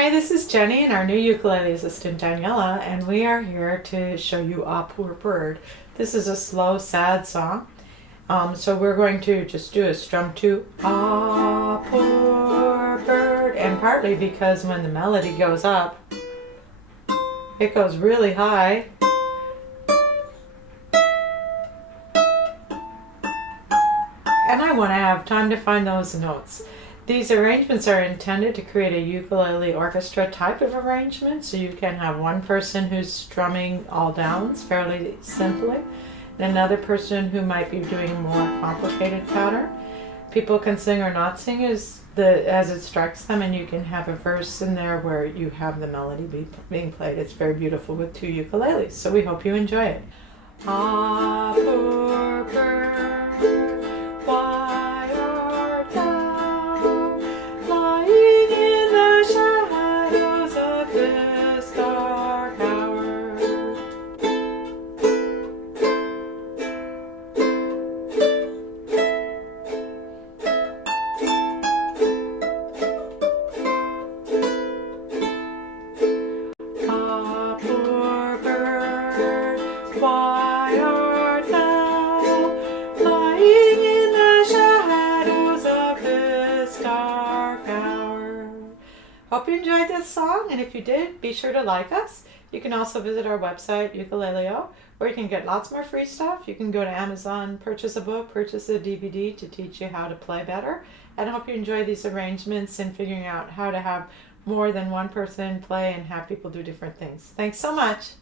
Hi, this is Jenny and our new ukulele assistant Daniela, and we are here to show you Ah Poor Bird. This is a slow, sad song. So we're going to just do a strum to Ah Poor Bird, and partly because when the melody goes up, it goes really high. And I want to have time to find those notes. These arrangements are intended to create a ukulele orchestra type of arrangement, so you can have one person who's strumming all downs fairly simply, and another person who might be doing a more complicated pattern. People can sing or not sing as it strikes them, and you can have a verse in there where you have the melody being played. It's very beautiful with two ukuleles, so we hope you enjoy it. Ah, poor bird, why art thou lying in the shadows of this dark hour? Ah, poor bird, why art thou lying in the shadows of this dark hour? Hope you enjoyed this song, and if you did, be sure to like us. You can also visit our website, Ukuleleo, where you can get lots more free stuff. You can go to Amazon, purchase a book, purchase a DVD to teach you how to play better. And I hope you enjoy these arrangements and figuring out how to have more than one person play and have people do different things. Thanks so much.